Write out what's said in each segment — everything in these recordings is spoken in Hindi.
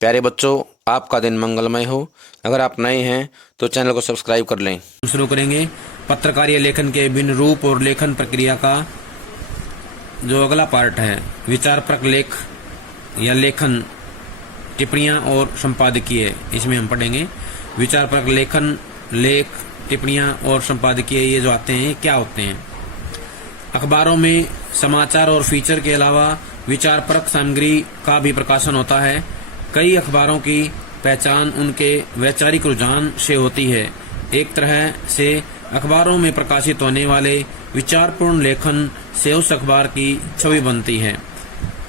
प्यारे बच्चों, आपका दिन मंगलमय हो। अगर आप नए हैं तो चैनल को सब्सक्राइब कर लें। शुरू करेंगे पत्रकारीय लेखन के विभिन्न रूप और लेखन प्रक्रिया का जो अगला पार्ट है, विचारपरक लेख या लेखन, टिप्पणियां और संपादकीय। इसमें हम पढ़ेंगे विचारपरक लेखन, लेख, टिप्पणियां और संपादकीय। ये जो आते हैं क्या होते हैं। अखबारों में समाचार और फीचर के अलावा विचारपरक सामग्री का भी प्रकाशन होता है। कई अखबारों की पहचान उनके वैचारिक रुझान से होती है। एक तरह से अखबारों में प्रकाशित होने वाले विचारपूर्ण लेखन से उस अखबार की छवि बनती है।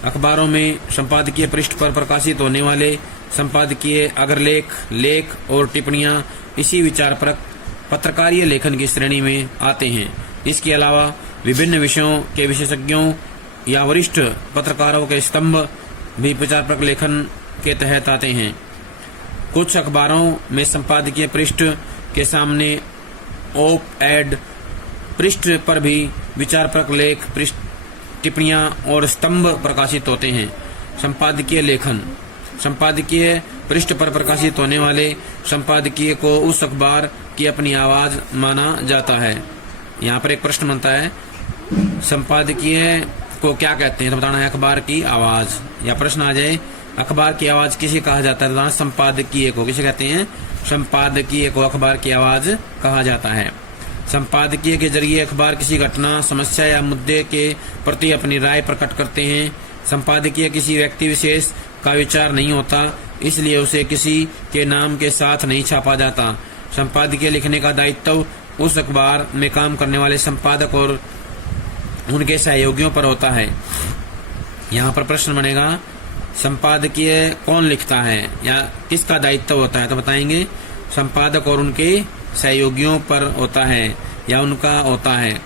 अखबारों में संपादकीय पृष्ठ पर प्रकाशित होने वाले संपादकीय अग्रलेख, लेख और टिप्पणियां इसी विचारपरक पत्रकारीय लेखन की श्रेणी में आते हैं। इसके अलावा विभिन्न विषयों के विशेषज्ञों या वरिष्ठ पत्रकारों के स्तंभ भी विचारपरक लेखन के तहत आते हैं। कुछ अखबारों में संपादकीय पृष्ठ के सामने ओप एड पृष्ठ पर भी विचारपरक लेख, पृष्ठ, टिप्पणियां और स्तंभ प्रकाशित होते हैं। संपादकीय लेखन, संपादकीय पृष्ठ पर प्रकाशित होने वाले संपादकीय को उस अखबार की अपनी आवाज माना जाता है। यहाँ पर एक प्रश्न बनता है, संपादकीय को क्या कहते हैं? तो बताना है अखबार की आवाज। या प्रश्न आ जाए, अखबार की आवाज किसे कहा जाता है? तो संपादकीय को किसे कहते हैं? संपादकीय को अखबार की आवाज कहा जाता है। संपादकीय के जरिए अखबार किसी घटना, समस्या या मुद्दे के प्रति अपनी राय प्रकट करते हैं। संपादकीय किसी व्यक्ति विशेष का विचार नहीं होता, इसलिए उसे किसी के नाम के साथ नहीं छापा जाता। संपादकीय लिखने का दायित्व उस अखबार में काम करने वाले संपादक और उनके सहयोगियों पर होता है। यहाँ पर प्रश्न बनेगा, संपादकीय कौन लिखता है या किसका दायित्व होता है? तो बताएंगे संपादक और उनके सहयोगियों पर होता है या उनका होता है।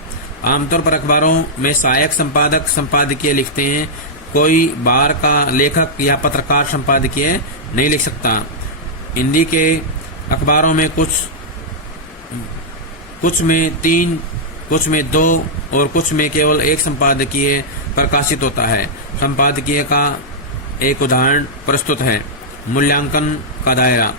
आमतौर पर अखबारों में सहायक संपादक संपादकीय लिखते हैं। कोई बाहर का लेखक या पत्रकार संपादकीय नहीं लिख सकता। हिंदी के अखबारों में कुछ में 3, कुछ में 2 और कुछ में केवल 1 संपादकीय प्रकाशित होता है। संपादकीय का एक उदाहरण प्रस्तुत है। मूल्यांकन का दायरा।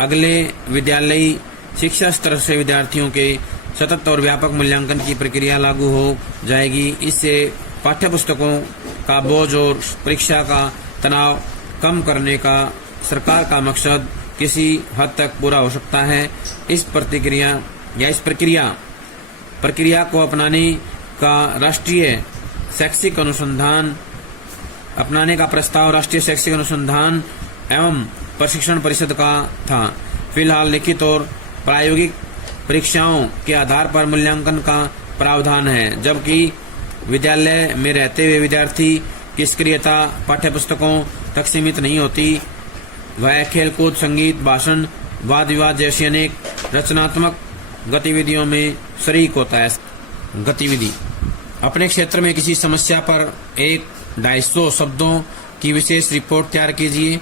अगले विद्यालयी शिक्षा स्तर से विद्यार्थियों के सतत और व्यापक मूल्यांकन की प्रक्रिया लागू हो जाएगी। इससे पाठ्यपुस्तकों का बोझ और परीक्षा का तनाव कम करने का सरकार का मकसद किसी हद तक पूरा हो सकता है। इस प्रक्रिया को अपनाने का प्रस्ताव राष्ट्रीय शैक्षिक अनुसंधान एवं प्रशिक्षण परिषद का था। फिलहाल लिखित और प्रायोगिक परीक्षाओं के आधार पर मूल्यांकन का प्रावधान है, जबकि विद्यालय में रहते हुए विद्यार्थी की सक्रियता पाठ्यपुस्तकों तक सीमित नहीं होती। वह खेलकूद, संगीत, भाषण, वाद विवाद जैसी अनेक रचनात्मक गतिविधियों में शरीक होता है। गतिविधि। अपने क्षेत्र में किसी समस्या पर 100-250 शब्दों की विशेष रिपोर्ट तैयार कीजिए।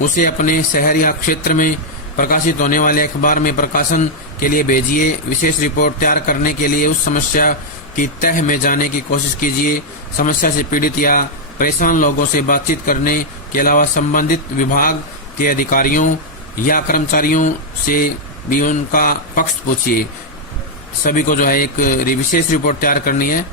उसे अपने शहर या क्षेत्र में प्रकाशित होने वाले अखबार में प्रकाशन के लिए भेजिए। विशेष रिपोर्ट तैयार करने के लिए उस समस्या की तह में जाने की कोशिश कीजिए। समस्या से पीड़ित या परेशान लोगों से बातचीत करने के अलावा संबंधित विभाग के अधिकारियों या कर्मचारियों से भी उनका पक्ष पूछिए। सभी को जो है एक विशेष रिपोर्ट तैयार करनी है।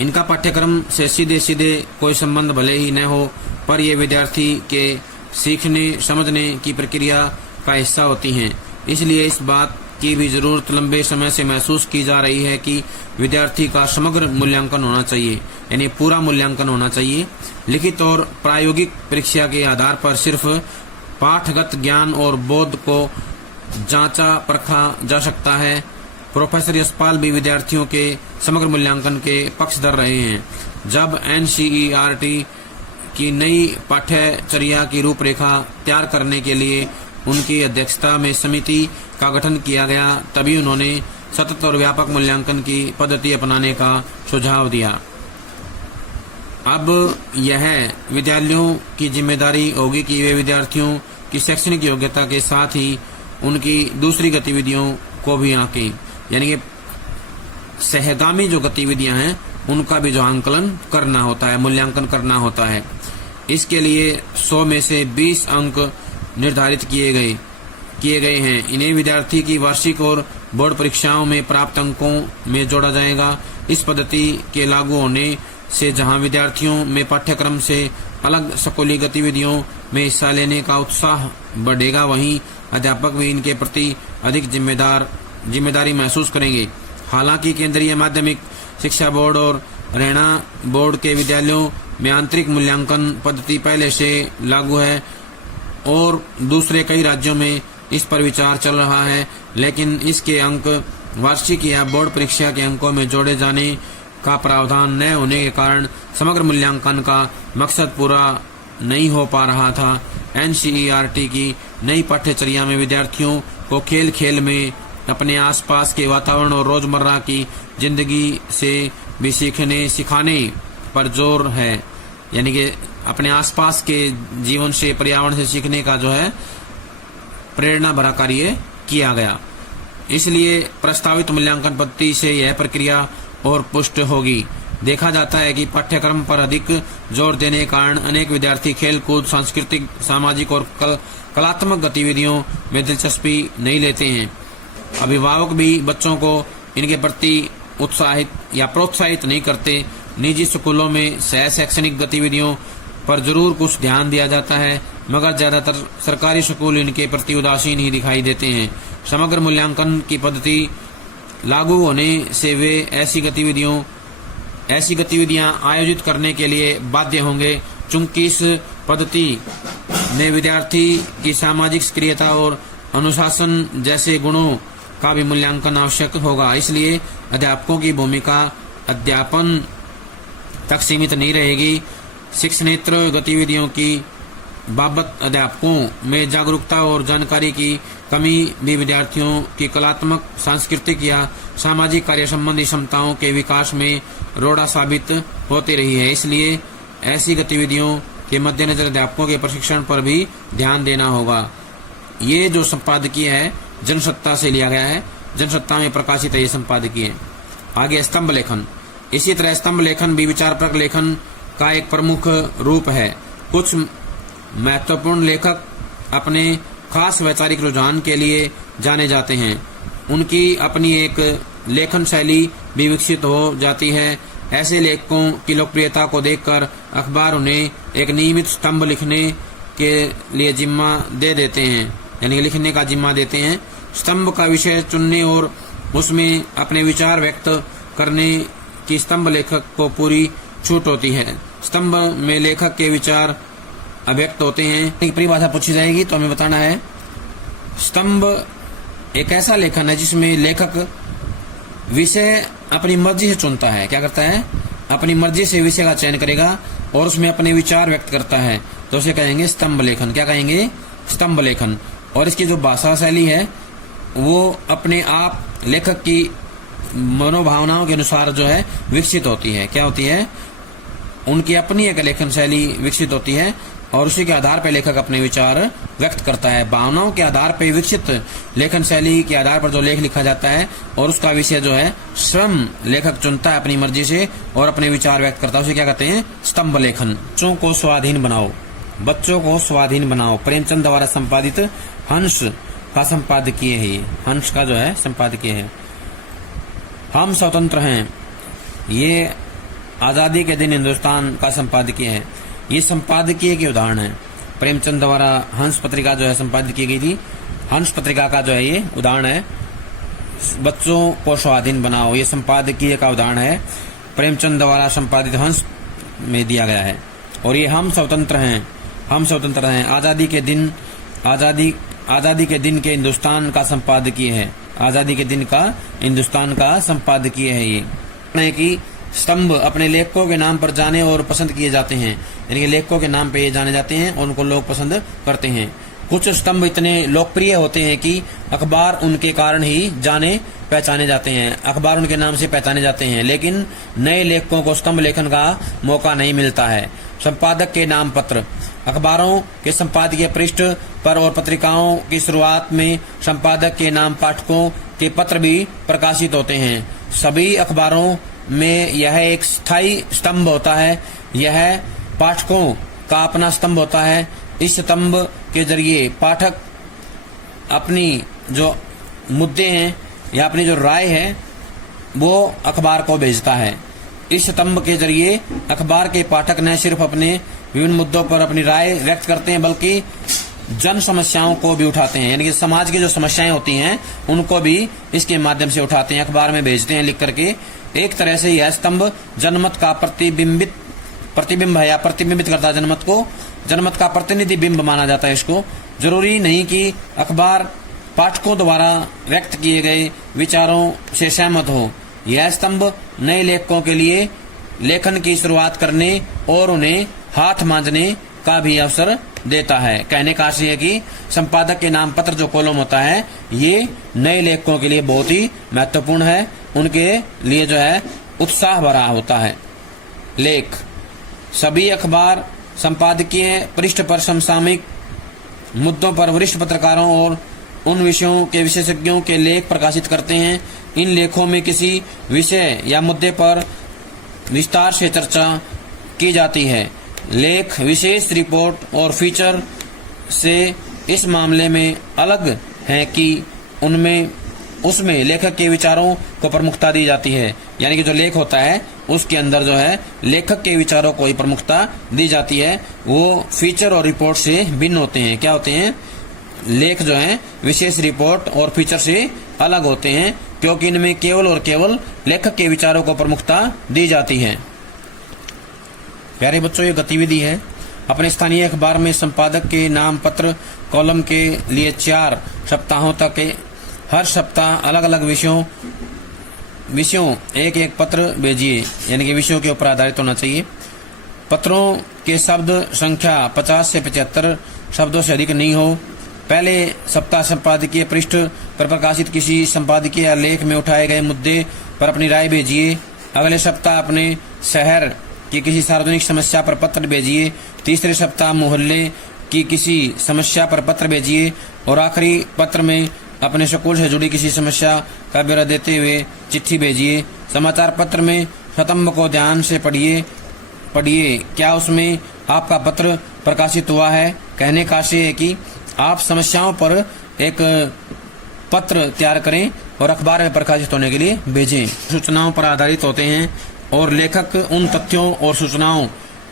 इनका पाठ्यक्रम से सीधे कोई संबंध भले ही न हो, पर ये विद्यार्थी के सीखने समझने की प्रक्रिया का हिस्सा होती हैं। इसलिए इस बात की भी जरूरत लंबे समय से महसूस की जा रही है कि विद्यार्थी का समग्र मूल्यांकन होना चाहिए, यानी पूरा मूल्यांकन होना चाहिए। लिखित और प्रायोगिक परीक्षा के आधार पर सिर्फ पाठगत ज्ञान और बोध को जांचा परखा जा सकता है। प्रोफेसर यशपाल भी विद्यार्थियों के समग्र मूल्यांकन के पक्षधर रहे हैं। जब NCERT की नई पाठ्यचर्या की रूपरेखा तैयार करने के लिए उनकी अध्यक्षता में समिति का गठन किया गया, तभी उन्होंने सतत और व्यापक मूल्यांकन की पद्धति अपनाने का सुझाव दिया। अब यह विद्यालयों की जिम्मेदारी होगी कि वे विद्यार्थियों की शैक्षणिक योग्यता के साथ ही उनकी दूसरी गतिविधियों को भी आंकें, यानी कि सहगामी जो गतिविधियां हैं उनका भी जो आंकलन करना होता है, मूल्यांकन करना होता है। इसके लिए 100 में से 20 अंक निर्धारित किए गए हैं। इन्हें विद्यार्थी की वार्षिक और बोर्ड परीक्षाओं में प्राप्त अंकों में जोड़ा जाएगा। इस पद्धति के लागू होने से जहां विद्यार्थियों में पाठ्यक्रम से अलग स्कूली गतिविधियों में हिस्सा लेने का उत्साह बढ़ेगा, वहीं अध्यापक भी इनके प्रति अधिक जिम्मेदारी महसूस करेंगे। हालांकि केंद्रीय माध्यमिक शिक्षा बोर्ड और हरियाणा बोर्ड के विद्यालयों में आंतरिक मूल्यांकन पद्धति पहले से लागू है और दूसरे कई राज्यों में इस पर विचार चल रहा है, लेकिन इसके अंक वार्षिक या बोर्ड परीक्षा के अंकों में जोड़े जाने का प्रावधान न होने के कारण समग्र मूल्यांकन का मकसद पूरा नहीं हो पा रहा था। एनसीईआरटी की नई पाठ्यचर्या में विद्यार्थियों को खेल खेल में अपने आसपास के वातावरण और रोजमर्रा की जिंदगी से भी सिखाने पर जोर है, यानी कि अपने आसपास के जीवन से, पर्यावरण से सीखने का जो है प्रेरणा भरा कार्य किया गया। इसलिए प्रस्तावित मूल्यांकन पद्धति से यह प्रक्रिया और पुष्ट होगी। देखा जाता है कि पाठ्यक्रम पर अधिक जोर देने के कारण अनेक विद्यार्थी खेल कूद, सांस्कृतिक, सामाजिक और कलात्मक गतिविधियों में दिलचस्पी नहीं लेते हैं। अभिभावक भी बच्चों को इनके प्रति उत्साहित या प्रोत्साहित नहीं करते। निजी स्कूलों में सह शैक्षणिक गतिविधियों पर जरूर कुछ ध्यान दिया जाता है, मगर ज्यादातर सरकारी स्कूल इनके प्रति उदासीन ही दिखाई देते हैं। समग्र मूल्यांकन की पद्धति लागू होने से वे ऐसी गतिविधियां आयोजित करने के लिए बाध्य होंगे। चूंकि इस पद्धति में विद्यार्थी की सामाजिक सक्रियता और अनुशासन जैसे गुणों का भी मूल्यांकन आवश्यक होगा, इसलिए अध्यापकों की भूमिका अध्यापन तक सीमित नहीं रहेगी। शिक्षणेतर गतिविधियों की बाबत अध्यापकों में जागरूकता और जानकारी की कमी भी विद्यार्थियों की कलात्मक, सांस्कृतिक या सामाजिक कार्य संबंधी क्षमताओं के विकास में रोड़ा साबित होती रही है। इसलिए ऐसी गतिविधियों के मद्देनजर अध्यापकों के प्रशिक्षण पर भी ध्यान देना होगा। ये जो संपादकीय है जनसत्ता से लिया गया है, जनसत्ता में प्रकाशित है ये संपादकीय। आगे स्तंभ लेखन। इसी तरह स्तंभ लेखन भी विचारपरक लेखन का एक प्रमुख रूप है। कुछ महत्वपूर्ण लेखक अपने खास वैचारिक रुझान के लिए जाने जाते हैं। उनकी अपनी एक लेखन शैली भी विकसित हो जाती है। ऐसे लेखकों की लोकप्रियता को देखकर अखबार उन्हें एक नियमित स्तंभ लिखने के लिए जिम्मा दे देते हैं, यानी लिखने का जिम्मा देते हैं। स्तंभ का विषय चुनने और उसमें अपने विचार व्यक्त करने की स्तंभ लेखक को पूरी छूट होती है। स्तंभ में लेखक के विचार अभिव्यक्त होते हैं। एक परिभाषा पूछी जाएगी तो हमें बताना है। स्तंभ एक ऐसा लेखन है जिसमें लेखक विषय अपनी मर्जी से चुनता है। क्या करता है? अपनी मर्जी से विषय का चयन करेगा और उसमें अपने विचार व्यक्त करता है, तो उसे कहेंगे स्तंभ लेखन। क्या कहेंगे? स्तंभ लेखन। और इसकी जो भाषा शैली है वो अपने आप लेखक की मनोभावनाओं के अनुसार जो है विकसित होती है। क्या होती है? उनकी अपनी एक लेखन शैली विकसित होती है और उसी के आधार पर लेखक अपने विचार व्यक्त करता है। भावनाओं के आधार पर विकसित लेखन शैली के आधार पर जो लेख लिखा जाता है और उसका विषय जो है स्वयं लेखक चुनता है अपनी मर्जी से और अपने विचार व्यक्त करता है, उसे क्या कहते हैं? स्तंभ लेखन। बच्चों को स्वाधीन बनाओ। बच्चों को स्वाधीन बनाओ प्रेमचंद द्वारा संपादित हंस का संपादकीय है। हंस का जो है संपादकीय है। हम स्वतंत्र हैं, ये आजादी के दिन हिंदुस्तान का संपादकीय है। ये संपादकीय के उदाहरण है। प्रेमचंद द्वारा हंस पत्रिका जो है संपादित की गई थी। हंस पत्रिका का जो है ये उदाहरण है। बच्चों को स्वाधीन बनाओ, ये संपादकीय का उदाहरण है। प्रेमचंद द्वारा संपादित हंस में दिया गया है। और ये हम स्वतंत्र हैं, हम स्वतंत्र हैं आजादी के दिन के हिंदुस्तान का संपादकीय है। आजादी के दिन का हिंदुस्तान का संपादकीय है। ये कि स्तंभ अपने लेखकों के नाम पर जाने और पसंद किए जाते हैं, यानी कि लेखकों के नाम पे ये जाने जाते हैं और उनको लोग पसंद करते हैं। कुछ स्तंभ इतने लोकप्रिय होते हैं कि अखबार उनके कारण ही जाने पहचाने जाते हैं, अखबार उनके नाम से पहचाने जाते हैं। लेकिन नए लेखकों को स्तंभ लेखन का मौका नहीं मिलता है। संपादक के नाम पत्र। अखबारों के संपादकीय पृष्ठ पर और पत्रिकाओं की शुरुआत में संपादक के नाम पाठकों के पत्र भी प्रकाशित होते हैं। सभी अखबारों में यह एक स्थायी स्तंभ होता है। यह पाठकों का अपना स्तंभ होता है। इस स्तंभ के जरिए पाठक अपनी जो मुद्दे हैं या अपनी जो राय है वो अखबार को भेजता है। इस स्तंभ के जरिए अखबार के पाठक न सिर्फ अपने विभिन्न मुद्दों पर अपनी राय व्यक्त करते हैं बल्कि जन समस्याओं को भी उठाते हैं, यानी कि समाज की जो समस्याएं होती हैं उनको भी इसके माध्यम से उठाते हैं, अखबार में भेजते हैं लिख करके। एक तरह से यह स्तंभ जनमत का प्रतिबिंब है या प्रतिबिंबित करता है जनमत को, जनमत का प्रतिनिधि बिंब माना जाता है इसको। जरूरी नहीं कि अखबार पाठकों द्वारा व्यक्त किए गए विचारों से सहमत हो। यह स्तंभ नए लेखकों के लिए लेखन की शुरुआत करने और उन्हें हाथ मांजने का भी अवसर देता है। कहने का आशय है कि संपादक के नाम पत्र जो कॉलम होता है ये नए लेखकों के लिए बहुत ही महत्वपूर्ण है, उनके लिए जो है उत्साह भरा होता है। लेख सभी अखबार संपादकीय पृष्ठ पर समसामयिक मुद्दों पर वरिष्ठ पत्रकारों और उन विषयों के विशेषज्ञों के लेख प्रकाशित करते हैं। इन लेखों में किसी विषय या मुद्दे पर विस्तार से चर्चा की जाती है। लेख विशेष रिपोर्ट और फीचर से इस मामले में अलग है कि उसमें लेखक के विचारों को प्रमुखता दी जाती है, यानी कि जो लेख होता है उसके अंदर जो है लेखक के विचारों को ही प्रमुखता दी जाती है। वो फीचर और रिपोर्ट से भिन्न होते हैं। क्या होते हैं? लेख जो है विशेष रिपोर्ट और फीचर से अलग होते हैं क्योंकि इनमें केवल और केवल लेखक के विचारों को प्रमुखता दी जाती है। प्यारे बच्चों, ये गतिविधि है। अपने स्थानीय अखबार में संपादक के नाम पत्र कॉलम के लिए 4 सप्ताहों तक हर सप्ताह अलग अलग विषयों एक पत्र भेजिए, यानी कि विषयों के ऊपर आधारित होना चाहिए। पत्रों के शब्द संख्या 50 से 75 शब्दों से अधिक नहीं हो। पहले सप्ताह संपादकीय पृष्ठ पर प्रकाशित किसी संपादकीय या लेख में उठाए गए मुद्दे पर अपनी राय भेजिए। अगले सप्ताह अपने शहर की किसी सार्वजनिक समस्या पर पत्र भेजिए। तीसरे सप्ताह मोहल्ले की किसी समस्या पर पत्र भेजिए और आखिरी पत्र में अपने स्कूल से जुड़ी किसी समस्या का ब्यौरा देते हुए चिट्ठी भेजिए। समाचार पत्र में स्तंभ को ध्यान से पढ़िए, क्या उसमें आपका पत्र प्रकाशित हुआ है? कहने का आशय है कि आप समस्याओं पर एक पत्र तैयार करें और अखबार में प्रकाशित होने के लिए भेजें। सूचनाओं पर आधारित होते हैं और लेखक उन तथ्यों और सूचनाओं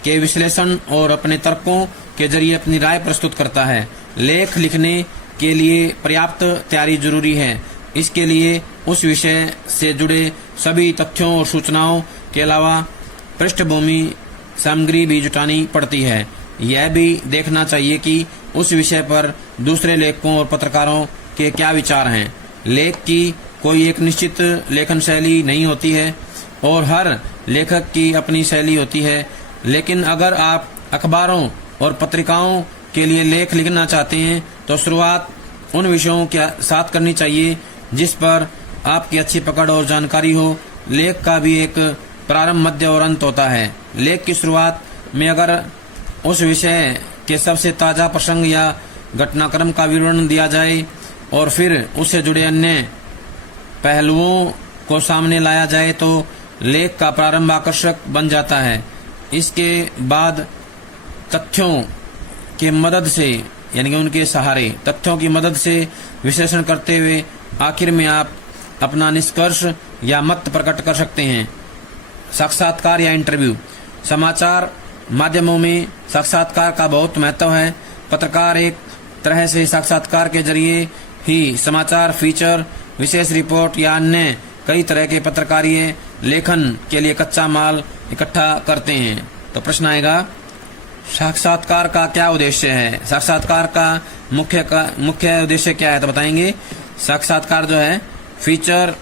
के विश्लेषण और अपने तर्कों के जरिए अपनी राय प्रस्तुत करता है। लेख लिखने के लिए पर्याप्त तैयारी जरूरी है। इसके लिए उस विषय से जुड़े सभी तथ्यों और सूचनाओं के अलावा पृष्ठभूमि सामग्री भी जुटानी पड़ती है। यह भी देखना चाहिए कि उस विषय पर दूसरे लेखकों और पत्रकारों के क्या विचार हैं। लेख की कोई एक निश्चित लेखन शैली नहीं होती है और हर लेखक की अपनी शैली होती है, लेकिन अगर आप अखबारों और पत्रिकाओं के लिए लेख लिखना चाहते हैं तो शुरुआत उन विषयों के साथ करनी चाहिए जिस पर आपकी अच्छी पकड़ और जानकारी हो। लेख का भी एक प्रारंभ, मध्य और अंत होता है। लेख की शुरुआत में अगर उस विषय के सबसे ताजा प्रसंग या घटनाक्रम का विवरण दिया जाए और फिर उससे जुड़े अन्य पहलुओं को सामने लाया जाए तो लेख का प्रारंभ आकर्षक बन जाता है। इसके बाद तथ्यों की मदद से, यानी कि उनके सहारे तथ्यों की मदद से विश्लेषण करते हुए आखिर में आप अपना निष्कर्ष या मत प्रकट कर सकते हैं। साक्षात्कार या इंटरव्यू। समाचार माध्यमों में साक्षात्कार का बहुत महत्व है। पत्रकार एक तरह से साक्षात्कार के जरिए ही समाचार, फीचर, विशेष रिपोर्ट या अन्य कई तरह के पत्रकारीय लेखन के लिए कच्चा माल इकट्ठा करते हैं। तो प्रश्न आएगा, साक्षात्कार का क्या उद्देश्य है? साक्षात्कार का मुख्य उद्देश्य क्या है? तो बताएंगे। साक्षात्कार जो है फीचर,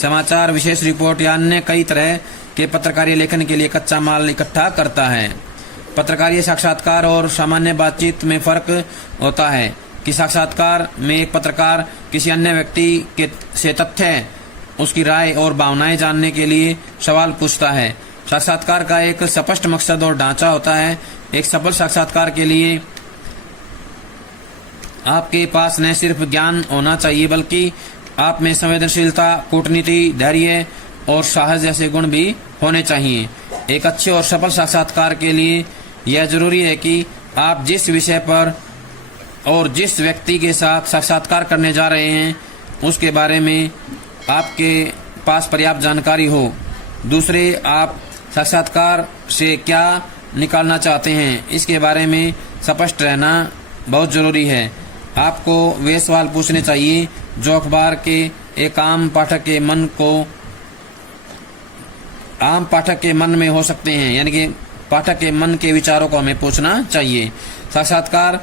समाचार, विशेष रिपोर्ट या अन्य कई तरह के पत्रकारीय लेखन के लिए कच्चा माल इकट्ठा करता है। पत्रकारीय साक्षात्कार और सामान्य बातचीत में फर्क होता है कि साक्षात्कार में एक पत्रकार किसी अन्य व्यक्ति से तथ्य, उसकी राय और भावनाएं जानने के लिए सवाल पूछता है। साक्षात्कार का एक स्पष्ट मकसद और ढांचा होता है। एक सफल साक्षात्कार के लिए आपके पास न सिर्फ ज्ञान होना चाहिए बल्कि आप में संवेदनशीलता, कूटनीति, धैर्य और साहस जैसे गुण भी होने चाहिए। एक अच्छे और सफल साक्षात्कार के लिए यह जरूरी है कि आप जिस विषय पर और जिस व्यक्ति के साथ साक्षात्कार करने जा रहे हैं उसके बारे में आपके पास पर्याप्त जानकारी हो। दूसरे, आप साक्षात्कार से क्या निकालना चाहते हैं इसके बारे में स्पष्ट रहना बहुत जरूरी है। आपको वे सवाल पूछने चाहिए जो अखबार के एक आम पाठक के मन में हो सकते हैं, यानी कि पाठक के मन के विचारों को हमें पूछना चाहिए। साक्षात्कार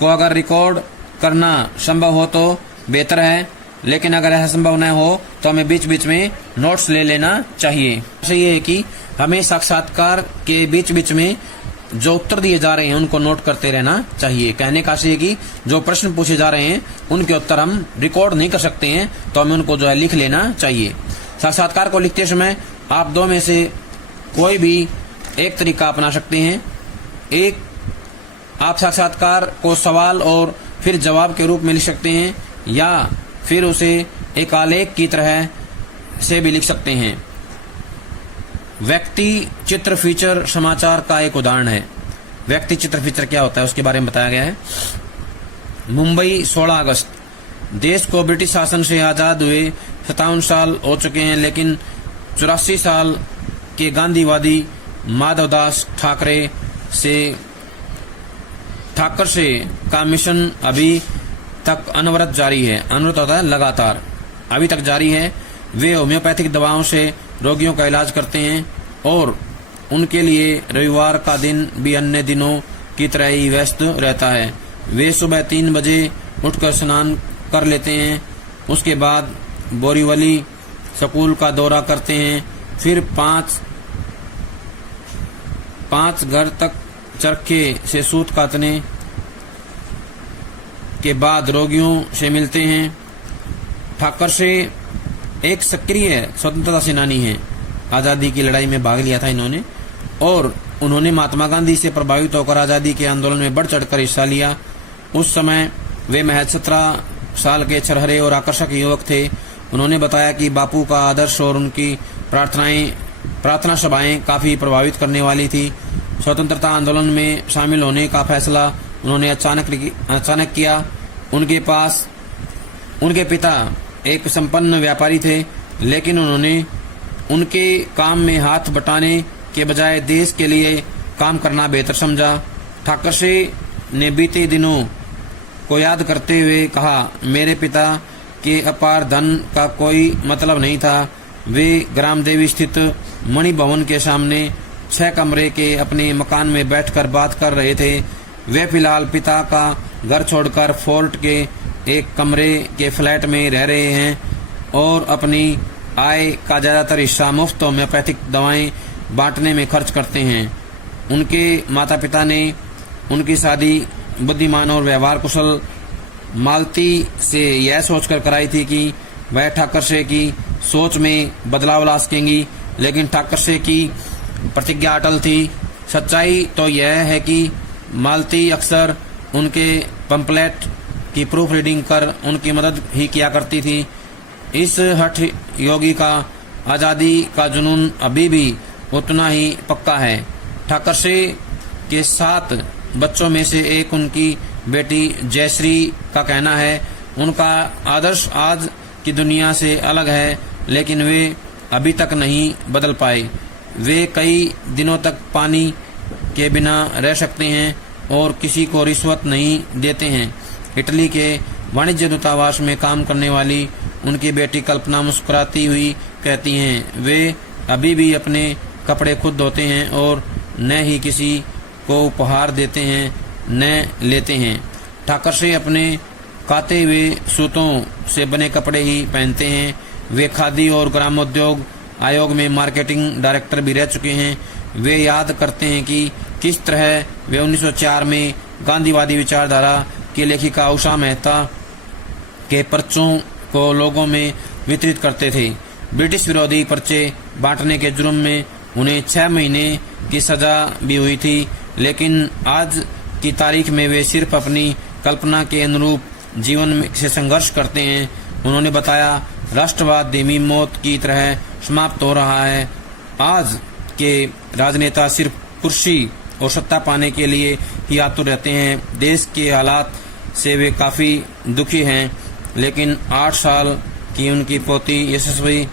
को अगर रिकॉर्ड करना संभव हो तो बेहतर है, लेकिन अगर ऐसा संभव न हो तो हमें बीच बीच में नोट्स ले लेना चाहिए। ये है कि हमें साक्षात्कार के बीच बीच में जो उत्तर दिए जा रहे हैं उनको नोट करते रहना चाहिए। कहने का आशय है कि जो प्रश्न पूछे जा रहे हैं उनके उत्तर हम रिकॉर्ड नहीं कर सकते हैं तो हमें उनको जो है लिख लेना चाहिए। साक्षात्कार को लिखते समय आप दो में से कोई भी एक तरीका अपना सकते हैं। एक, आप साक्षात्कार को सवाल और फिर जवाब के रूप में लिख सकते हैं, या फिर उसे एक आलेख की तरह से भी लिख सकते हैं। व्यक्ति चित्र फीचर समाचार का एक उदाहरण है। व्यक्ति चित्र फीचर क्या होता है उसके बारे में बताया गया है। मुंबई 16 अगस्त। देश को ब्रिटिश शासन से आजाद हुए 57 साल हो चुके हैं, लेकिन 84 साल के गांधीवादी माधवदास ठाकर से का मिशन अभी तक अनवरत जारी है। अनवरत होता है लगातार, अभी तक जारी है। वे होम्योपैथिक दवाओं से रोगियों का इलाज करते हैं और उनके लिए रविवार का दिन भी अन्य दिनों की तरह ही व्यस्त रहता है। वे सुबह 3 बजे उठकर स्नान कर लेते हैं, उसके बाद बोरीवली स्कूल का दौरा करते हैं, फिर 5 घर तक चरखे से सूत काटने के बाद रोगियों से मिलते हैं। ठाकर से एक सक्रिय स्वतंत्रता सेनानी हैं। आजादी की लड़ाई में भाग लिया था इन्होंने, और उन्होंने महात्मा गांधी से प्रभावित होकर आजादी के आंदोलन में बढ़ चढ़कर हिस्सा लिया। उस समय वे महज 17 साल के छरहरे और आकर्षक युवक थे। उन्होंने बताया कि बापू का आदर्श और उनकी प्रार्थना सभाएं काफी प्रभावित करने वाली थी। स्वतंत्रता आंदोलन में शामिल होने का फैसला उन्होंने अचानक किया। उनके पिता एक संपन्न व्यापारी थे, लेकिन उन्होंने उनके काम में हाथ बटाने के बजाय देश के लिए काम करना बेहतर समझा। ठाकर से ने बीते दिनों को याद करते हुए कहा, मेरे पिता के अपार धन का कोई मतलब नहीं था। वे ग्रामदेवी स्थित मणि भवन के सामने 6 कमरे के अपने मकान में बैठकर बात कर रहे थे। वे फिलहाल पिता का घर छोड़कर फोर्ट के एक कमरे के फ्लैट में रह रहे हैं और अपनी आय का ज्यादातर हिस्सा मुफ्त होम्योपैथिक दवाएं बांटने में खर्च करते हैं। उनके माता पिता ने उनकी शादी बुद्धिमान और व्यवहार कुशल मालती से यह सोचकर कराई थी कि वह ठाकर से की सोच में बदलाव ला सकेंगी, लेकिन ठाकर से की प्रतिज्ञा अटल थी। सच्चाई तो यह है कि मालती अक्सर उनके पंपलेट की प्रूफ रीडिंग कर उनकी मदद ही किया करती थी। इस हठ योगी का आजादी का जुनून अभी भी उतना ही पक्का है। ठाकर से के 7 बच्चों में से एक उनकी बेटी जयश्री का कहना है, उनका आदर्श आज की दुनिया से अलग है, लेकिन वे अभी तक नहीं बदल पाए। वे कई दिनों तक पानी के बिना रह सकते हैं और किसी को रिश्वत नहीं देते हैं। इटली के वाणिज्य दूतावास में काम करने वाली उनकी बेटी कल्पना मुस्कुराती हुई कहती हैं, वे अभी भी अपने कपड़े खुद धोते हैं और न ही किसी को उपहार देते हैं न लेते हैं। ठाकर से अपने काते हुए सूतों से बने कपड़े ही पहनते हैं। वे खादी और ग्रामोद्योग आयोग में मार्केटिंग डायरेक्टर भी रह चुके हैं। वे याद करते हैं कि किस तरह वे 1904 में गांधीवादी विचारधारा की लेखिका उषा मेहता के पर्चों को लोगों में वितरित करते थे। ब्रिटिश विरोधी पर्चे बांटने के जुर्म में उन्हें 6 महीने की सजा भी हुई थी, लेकिन आज की तारीख में वे सिर्फ अपनी कल्पना के अनुरूप जीवन से संघर्ष करते हैं। उन्होंने बताया, राष्ट्रवाद धीमी मौत की तरह समाप्त हो रहा है। आज के राजनेता सिर्फ कुर्सी और सत्ता पाने के लिए ही आतुर रहते हैं। देश के हालात से वे काफ़ी दुखी हैं, लेकिन 8 साल की उनकी पोती यशस्वी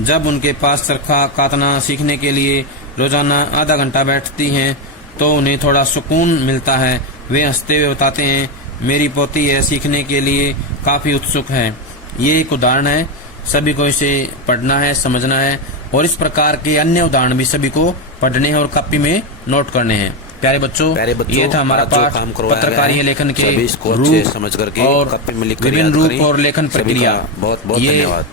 जब उनके पास चरखा काटना सीखने के लिए रोजाना आधा घंटा बैठती हैं तो उन्हें थोड़ा सुकून मिलता है। वे हंसते हुए बताते हैं, मेरी पोती यह सीखने के लिए काफ़ी उत्सुक है। ये एक उदाहरण है, सभी को इसे पढ़ना है, समझना है और इस प्रकार के अन्य उदाहरण भी सभी को पढ़ने हैं और कॉपी में नोट करने हैं। प्यारे बच्चों, ये था हमारा पाठ पत्रकारीय लेखन के रूप और विभिन्न रूप और लेखन प्रक्रिया। बहुत बहुत धन्यवाद।